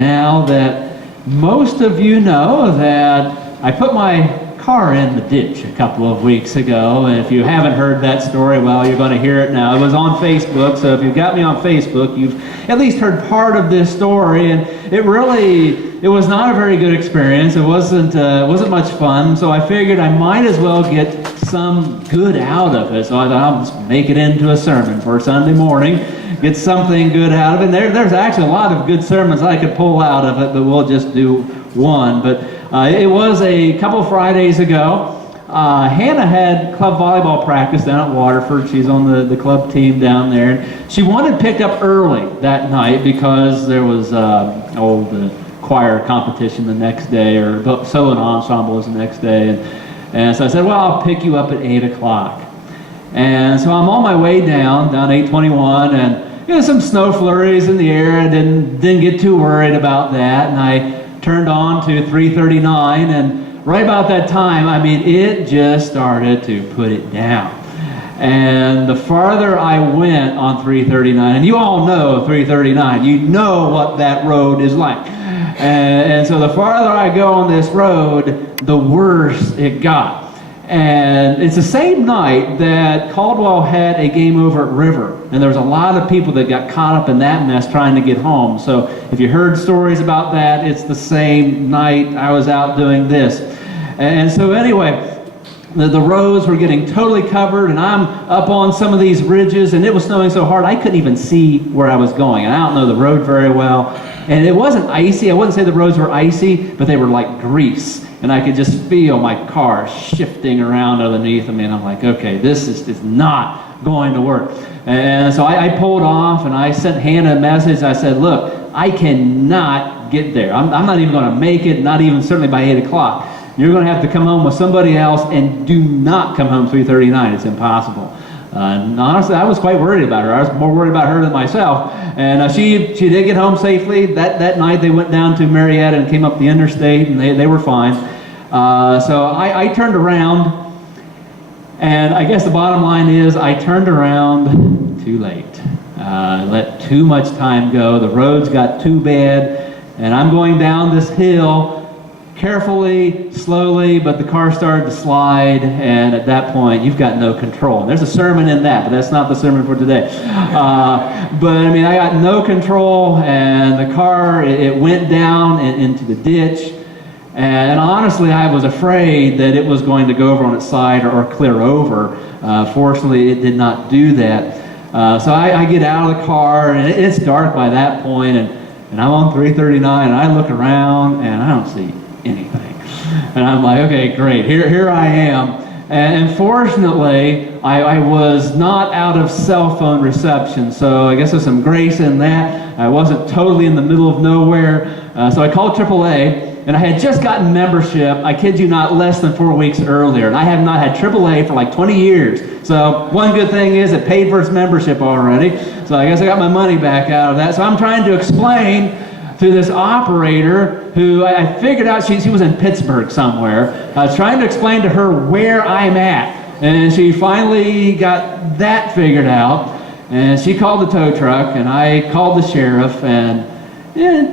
Now that most of you know that I put my car in the ditch a couple of weeks ago, and if you haven't heard that story, well, you're going to hear it now. It was on Facebook, so if you've got me on Facebook, you've at least heard part of this story, and it was not a very good experience. It wasn't much fun, so I figured I might as well get some good out of it. So I thought I'll just make it into a sermon for Sunday morning, get something good out of it. And there's actually a lot of good sermons I could pull out of it, but we'll just do one. But it was a couple Fridays ago. Hannah had club volleyball practice down at Waterford. She's on the club team down there. And she wanted picked up early that night because there was the choir competition the next day, or solo ensemble was the next day. And so I said, well, I'll pick you up at 8 o'clock. And so I'm on my way down 821, and some snow flurries in the air. I didn't get too worried about that, and I turned on to 339, and right about that time, I mean, it just started to put it down. And the farther I went on 339, and you all know 339, you know what that road is like. And so the farther I go on this road, the worse it got. And it's the same night that Caldwell had a game over at River. And there was a lot of people that got caught up in that mess trying to get home. So if you heard stories about that, it's the same night I was out doing this. And so anyway, the roads were getting totally covered, and I'm up on some of these ridges, and it was snowing so hard I couldn't even see where I was going. And I don't know the road very well. And it wasn't icy. I wouldn't say the roads were icy, but they were like grease. And I could just feel my car shifting around underneath me. And I'm like, okay, this is not going to work. And so I pulled off, and I sent Hannah a message. I said, look, I cannot get there. I'm not even going to make it, not even certainly by 8 o'clock. You're going to have to come home with somebody else, and do not come home 3:39. It's impossible. And honestly, I was quite worried about her. I was more worried about her than myself. And she did get home safely. That night they went down to Marietta and came up the interstate, and they were fine. So I turned around, and I guess the bottom line is I turned around too late. Let too much time go. The roads got too bad, and I'm going down this hill carefully, slowly, but the car started to slide, and at that point, you've got no control. And there's a sermon in that, but that's not the sermon for today. But I mean, I got no control, and the car, it went down into the ditch, and honestly, I was afraid that it was going to go over on its side or clear over. Fortunately, it did not do that. So I get out of the car, and it's dark by that point, and I'm on 339, and I look around, and I don't see anything. And I'm like, okay, great, here I am. And fortunately, I was not out of cell phone reception, so I guess there's some grace in that. I wasn't totally in the middle of nowhere. So I called AAA, and I had just gotten membership, I kid you not, less than 4 weeks earlier. And I have not had AAA for like 20 years. So one good thing is it paid for its membership already. So I guess I got my money back out of that. So I'm trying to explain to this operator who I figured out she was in Pittsburgh somewhere. I was trying to explain to her where I'm at. And she finally got that figured out. And she called the tow truck, and I called the sheriff, and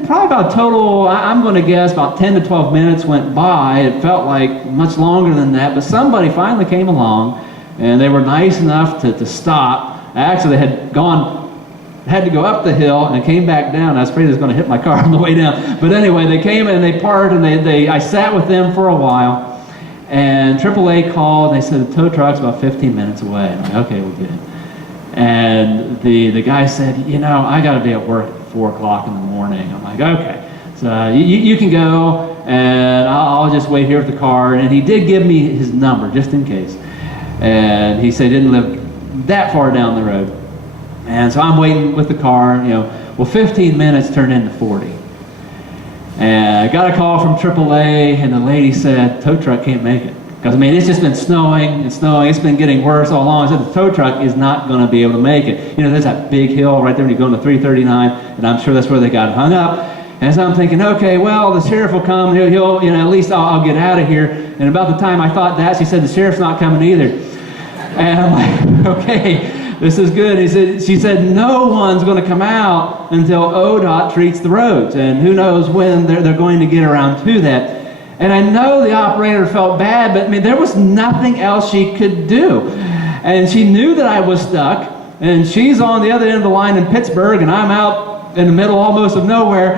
probably about total, I'm going to guess, about 10 to 12 minutes went by. It felt like much longer than that, but somebody finally came along, and they were nice enough to stop. Actually, they had to go up the hill and came back down. I was afraid it was going to hit my car on the way down. But anyway, they came and they parked, and I sat with them for a while, and AAA called, and they said the tow truck's about 15 minutes away. I'm like, okay, we're good. And the guy said, I got to be at work at 4 o'clock in the morning. I'm like, okay. So you can go, and I'll just wait here with the car. And he did give me his number, just in case. And he said he didn't live that far down the road. And so I'm waiting with the car, well, 15 minutes turned into 40. And I got a call from AAA, and the lady said, tow truck can't make it. Because, it's just been snowing and snowing. It's been getting worse all along. I said, the tow truck is not going to be able to make it. There's that big hill right there when you go into 339, and I'm sure that's where they got hung up. And so I'm thinking, okay, well, the sheriff will come. He'll at least I'll get out of here. And about the time I thought that, she said, the sheriff's not coming either. And I'm like, okay. This is good. She said, no one's going to come out until ODOT treats the roads. And who knows when they're going to get around to that. And I know the operator felt bad, but I mean, there was nothing else she could do. And she knew that I was stuck. And she's on the other end of the line in Pittsburgh, and I'm out in the middle almost of nowhere.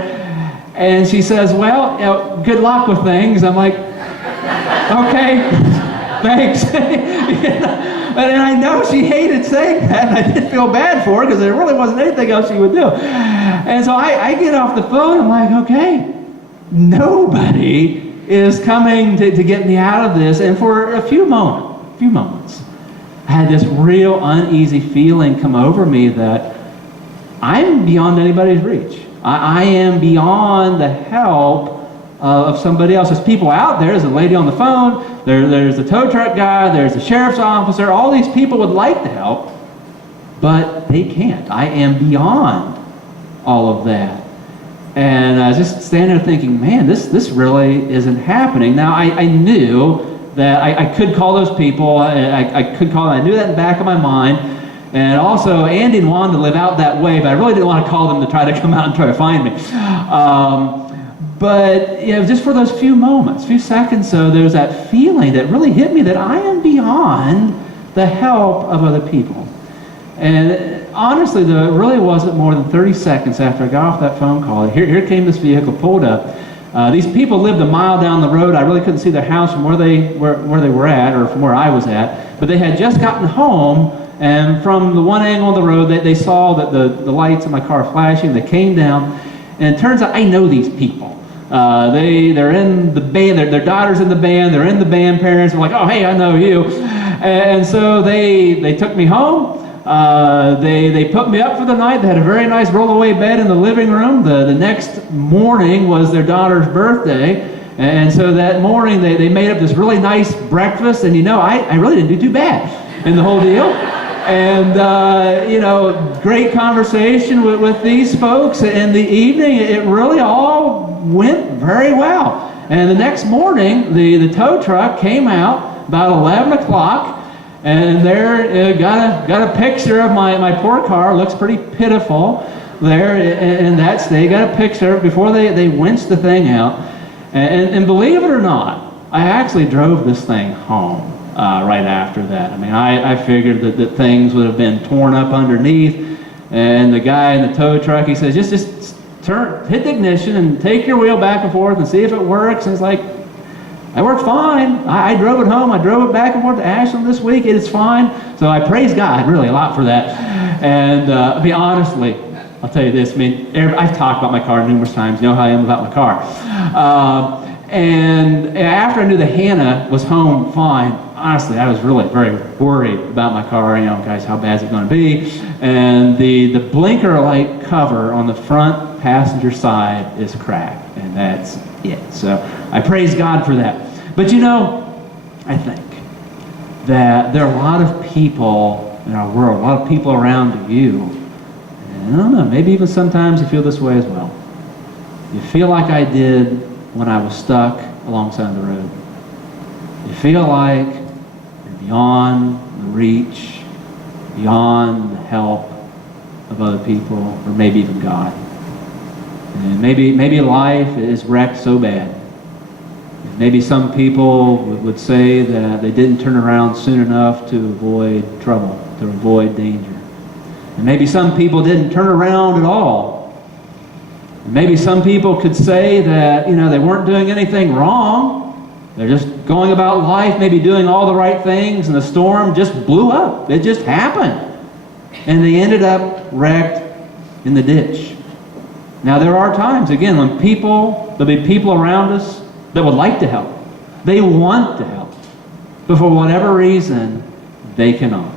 And she says, well, good luck with things. I'm like, okay, thanks. And I know she hated saying that, and I did feel bad for her because there really wasn't anything else she would do. And so I get off the phone, I'm like, okay, nobody is coming to get me out of this. And for a few moments, I had this real uneasy feeling come over me that I'm beyond anybody's reach. I am beyond the help of somebody else. There's people out there. There's a lady on the phone. There's the tow truck guy. There's the sheriff's officer. All these people would like to help, but they can't. I am beyond all of that. And I was just standing there thinking, man, this really isn't happening. Now, I knew that I could call those people. I could call them. I knew that in the back of my mind. And also, Andy and Wanda live out that way, but I really didn't want to call them to try to come out and try to find me. But just for those few moments, few seconds, so there's that feeling that really hit me that I am beyond the help of other people. And honestly, though, it really wasn't more than 30 seconds after I got off that phone call. Here came this vehicle pulled up. These people lived a mile down the road. I really couldn't see their house from where they were at, or from where I was at. But they had just gotten home, and from the one angle of the road, they saw that the lights in my car flashing. They came down, and it turns out I know these people. They're in the band. Their daughter's in the band. They're in the band. Parents are like, oh, hey, I know you. And so they took me home. They put me up for the night. They had a very nice rollaway bed in the living room. The next morning was their daughter's birthday. And so that morning they made up this really nice breakfast. And I really didn't do too bad in the whole deal. And, great conversation with these folks in the evening. It really all went very well. And the next morning, the tow truck came out about 11 o'clock. And there, got a picture of my poor car. Looks pretty pitiful there in that state. Got a picture before they winched the thing out. And believe it or not, I actually drove this thing home right after that. I mean, I figured that things would have been torn up underneath. And the guy in the tow truck, he says, just hit the ignition and take your wheel back and forth and see if it works. And it's like, that worked fine. I drove it home. I drove it back and forth to Ashland this week. It is fine. So I praise God really a lot for that. And honestly, I'll tell you this. I've talked about my car numerous times. You know how I am about my car. And after I knew that Hannah was home fine, honestly, I was really very worried about my car. Guys, how bad is it going to be? And the blinker light cover on the front passenger side is cracked, and that's it. So I praise God for that. But I think that there are a lot of people in our world, a lot of people around you, and I don't know, maybe even sometimes you feel this way as well. You feel like I did when I was stuck alongside the road. You feel like you're beyond the reach, beyond the help of other people, or maybe even God. And maybe life is wrecked so bad. Maybe some people would say that they didn't turn around soon enough to avoid trouble, to avoid danger. And maybe some people didn't turn around at all. And maybe some people could say that, they weren't doing anything wrong. They're just going about life, maybe doing all the right things, and the storm just blew up. It just happened. And they ended up wrecked in the ditch. Now, there are times, again, when there'll be people around us that would like to help. They want to help. But for whatever reason, they cannot.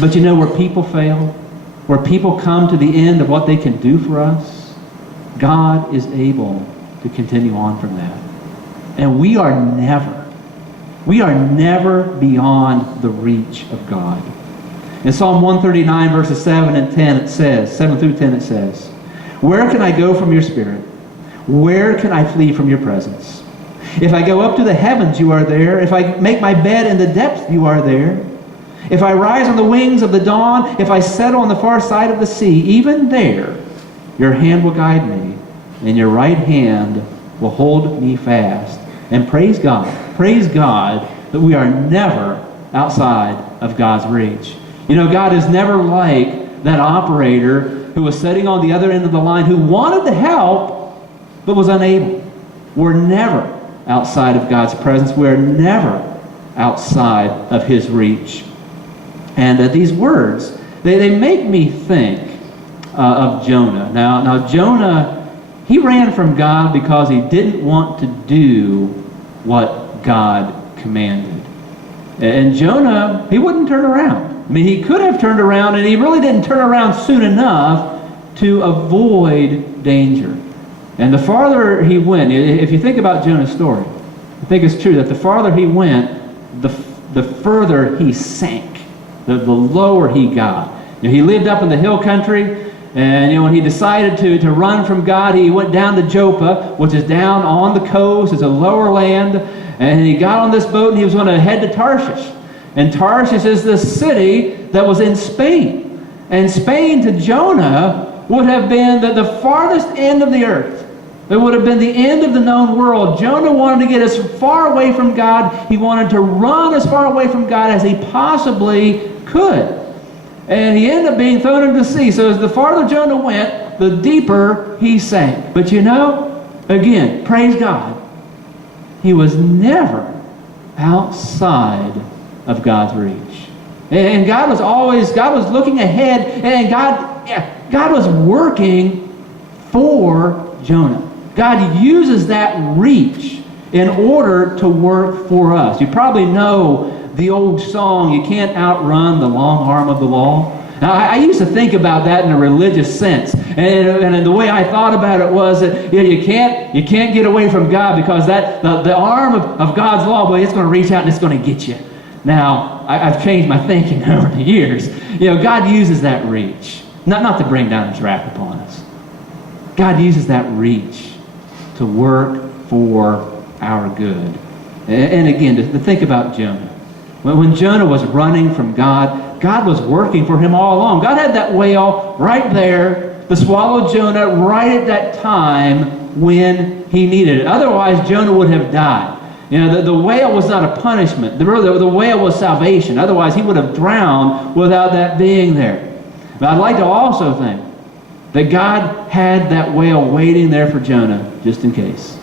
But where people fail, where people come to the end of what they can do for us, God is able to continue on from that. And we are never beyond the reach of God. In Psalm 139, verses 7 and 10, it says, 7 through 10, it says, "Where can I go from your spirit? Where can I flee from your presence? If I go up to the heavens, you are there. If I make my bed in the depths, you are there. If I rise on the wings of the dawn, if I settle on the far side of the sea, even there your hand will guide me, and your right hand will hold me fast. And praise God that we are never outside of God's reach. You know, God is never like that operator who was sitting on the other end of the line who wanted to help but was unable. We're never outside of God's presence. We're never outside of His reach. And these words, they make me think of Jonah. Now Jonah, he ran from God because he didn't want to do what God commanded. And Jonah, he wouldn't turn around. I mean, he could have turned around, and he really didn't turn around soon enough to avoid danger. And the farther he went, if you think about Jonah's story, I think it's true that the farther he went, the further he sank, the lower he got. You know, he lived up in the hill country, and when he decided to run from God, he went down to Joppa, which is down on the coast. It's a lower land. And he got on this boat, and he was going to head to Tarshish. And Tarshish is this city that was in Spain. And Spain to Jonah would have been the farthest end of the earth. It would have been the end of the known world. Jonah wanted to get as far away from God. He wanted to run as far away from God as he possibly could. And he ended up being thrown into the sea. So as the farther Jonah went, the deeper he sank. But again, praise God, he was never outside of God's reach. And God was looking ahead, and God was working for Jonah. God uses that reach in order to work for us. You probably know the old song, "You can't outrun the long arm of the law." Now, I used to think about that in a religious sense, and the way I thought about it was that you can't get away from God, because the arm of God's law, boy, it's going to reach out and it's going to get you. Now, I've changed my thinking over the years. God uses that reach, not to bring down His wrath upon us. God uses that reach to work for our good. And again, to think about Jonah. When Jonah was running from God, God was working for him all along. God had that whale right there to swallow Jonah right at that time when he needed it. Otherwise, Jonah would have died. The whale was not a punishment. The whale was salvation. Otherwise, he would have drowned without that being there. But I'd like to also think that God had that whale waiting there for Jonah just in case.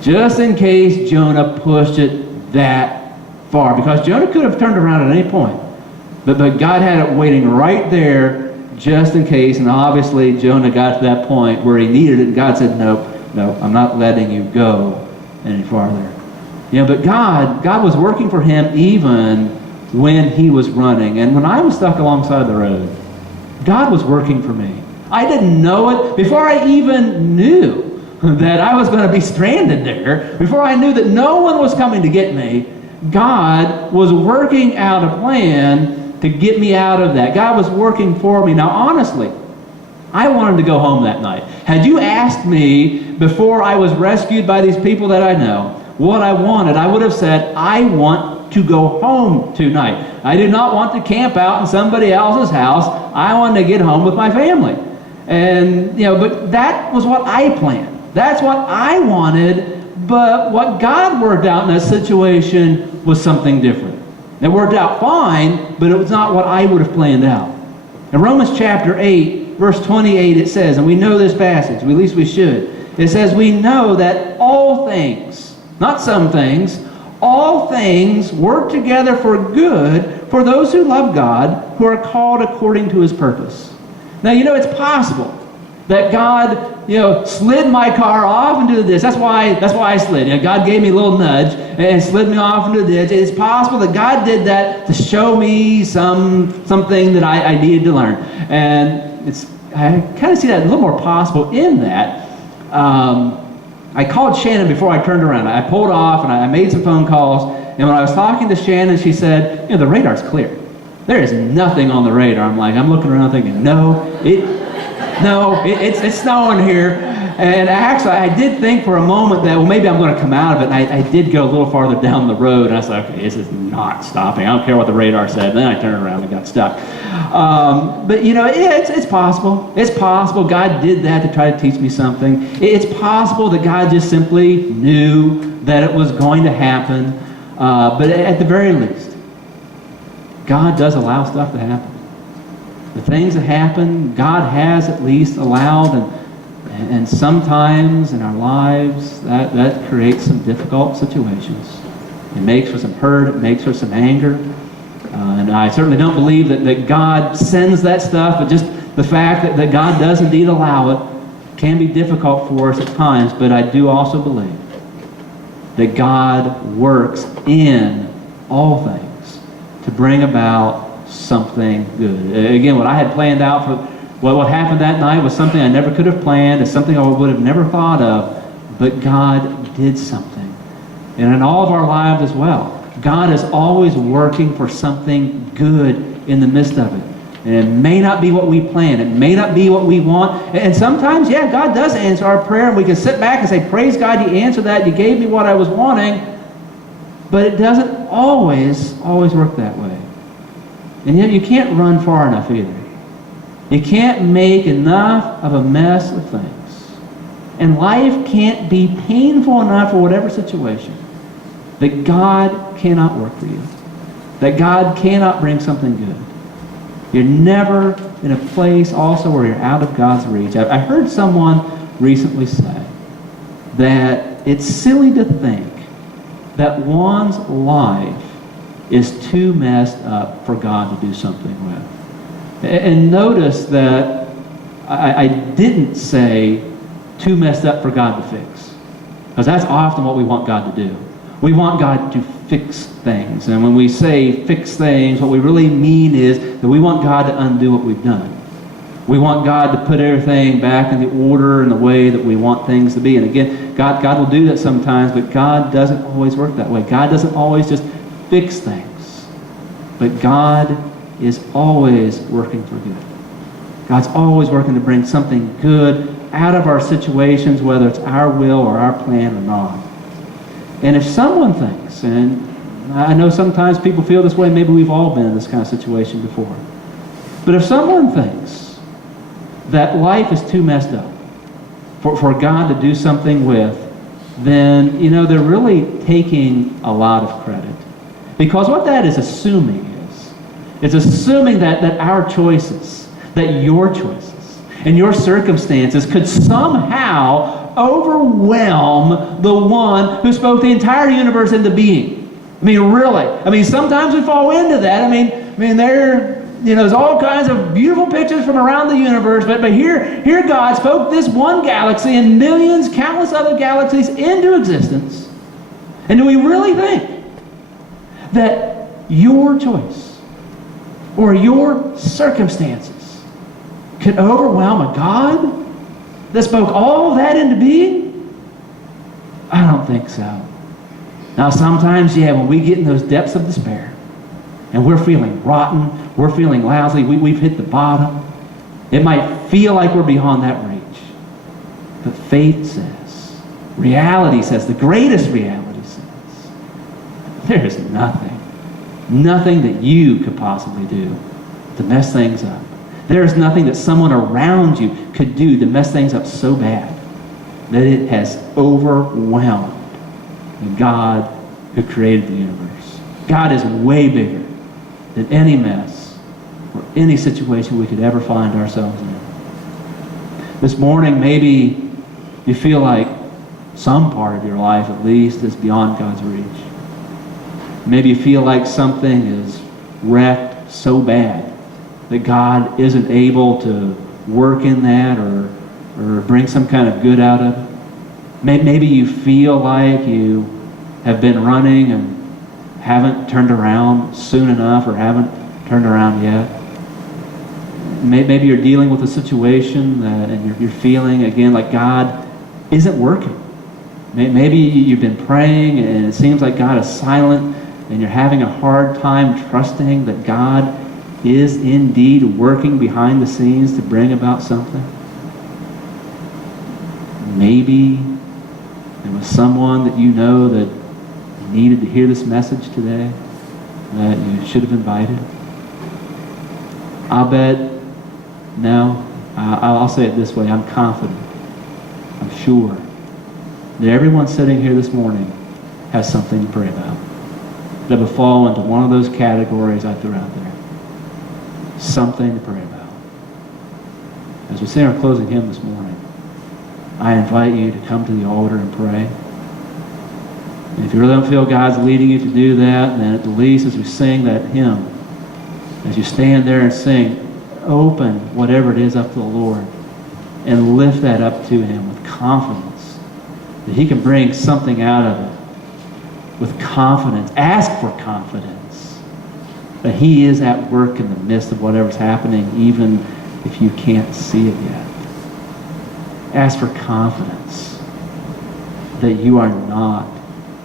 Just in case Jonah pushed it that far. Because Jonah could have turned around at any point. But God had it waiting right there just in case. And obviously Jonah got to that point where he needed it. And God said, no, I'm not letting you go any farther. But God was working for him even when he was running. And when I was stuck alongside the road, God was working for me. I didn't know it. Before I even knew that I was going to be stranded there, before I knew that no one was coming to get me, God was working out a plan to get me out of that. God was working for me. Now, honestly, I wanted to go home that night. Had you asked me before I was rescued by these people that I know what I wanted, I would have said, I want to go home tonight. I did not want to camp out in somebody else's house. I wanted to get home with my family. And, but that was what I planned. That's what I wanted. But what God worked out in that situation was something different. It worked out fine, but it was not what I would have planned out. In Romans chapter 8, verse 28, it says, and we know this passage, at least we should. It says, we know that all things, not some things, all things work together for good for those who love God, who are called according to His purpose. Now, it's possible that God, slid my car off into the ditch. That's why I slid. God gave me a little nudge and slid me off into the ditch. It's possible that God did that to show me something that I needed to learn. And I kind of see that a little more possible in that. I called Shannon before I turned around. I pulled off and I made some phone calls. And when I was talking to Shannon, she said, the radar's clear. There is nothing on the radar. I'm looking around thinking, it's snowing here. And actually, I did think for a moment that, well, maybe I'm going to come out of it. And I did go a little farther down the road. And I was like, okay, this is not stopping. I don't care what the radar said. And then I turned around and got stuck. But, it's possible. It's possible God did that to try to teach me something. It's possible that God just simply knew that it was going to happen. But at the very least, God does allow stuff to happen. The things that happen, God has at least allowed, and sometimes in our lives, that creates some difficult situations. It makes for some hurt, it makes for some anger. And I certainly don't believe that God sends that stuff, but just the fact that God does indeed allow it can be difficult for us at times, but I do also believe that God works in all things to bring about something good. Again, what I had planned out for what happened that night was something I never could have planned. It's something I would have never thought of, but God did something. And in all of our lives as well, God is always working for something good in the midst of it. And it may not be what we plan. It may not be what we want. And sometimes, God does answer our prayer, and we can sit back and say, praise God, you answered that. You gave me what I was wanting. But it doesn't always work that way. And yet you can't run far enough either. You can't make enough of a mess of things. And life can't be painful enough for whatever situation that God cannot work for you. That God cannot bring something good. You're never in a place also where you're out of God's reach. I heard someone recently say that it's silly to think that one's life is too messed up for God to do something with. And notice that I didn't say too messed up for God to fix. Because that's often what we want God to do. We want God to fix things. And when we say fix things, what we really mean is that we want God to undo what we've done. We want God to put everything back in the order and the way that we want things to be. And again, God will do that sometimes, but God doesn't always work that way. God doesn't always just fix things. But God is always working for good. God's always working to bring something good out of our situations, whether it's our will or our plan or not. And if someone thinks, and I know sometimes people feel this way, maybe we've all been in this kind of situation before. But if someone thinks that life is too messed up for God to do something with, then, they're really taking a lot of credit. Because what that is assuming is assuming that our choices, that your choices, and your circumstances could somehow overwhelm the one who spoke the entire universe into being. Really. Sometimes we fall into that. There's all kinds of beautiful pictures from around the universe, but here God spoke this one galaxy and millions, countless other galaxies into existence. And do we really think that your choice or your circumstances could overwhelm a God that spoke all that into being? I don't think so. Now sometimes, when we get in those depths of despair and we're feeling rotten, we're feeling lousy, we've hit the bottom, it might feel like we're beyond that reach. But faith says, reality says, the greatest reality says, there is nothing that you could possibly do to mess things up. There is nothing that someone around you could do to mess things up so bad that it has overwhelmed the God who created the universe. God is way bigger than any mess or any situation we could ever find ourselves in. This morning, maybe you feel like some part of your life, at least, is beyond God's reach. Maybe you feel like something is wrecked so bad that God isn't able to work in that or bring some kind of good out of it. Maybe you feel like you have been running and haven't turned around soon enough or haven't turned around yet. Maybe you're dealing with a situation and you're feeling, again, like God isn't working. Maybe you've been praying and it seems like God is silent and you're having a hard time trusting that God is indeed working behind the scenes to bring about something. maybe there was someone that you know that needed to hear this message today that you should have invited? I'll bet, no, I'll say it this way, I'm confident, I'm sure that everyone sitting here this morning has something to pray about that would fall into one of those categories I threw out there. Something to pray about. As we sing our closing hymn this morning, I invite you to come to the altar and pray. And if you really don't feel God's leading you to do that, then at the least as we sing that hymn, as you stand there and sing, open whatever it is up to the Lord and lift that up to Him with confidence that He can bring something out of it. With confidence. Ask for confidence that He is at work in the midst of whatever's happening, even if you can't see it yet. Ask for confidence that you are not,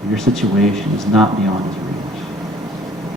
your situation is not beyond His reach.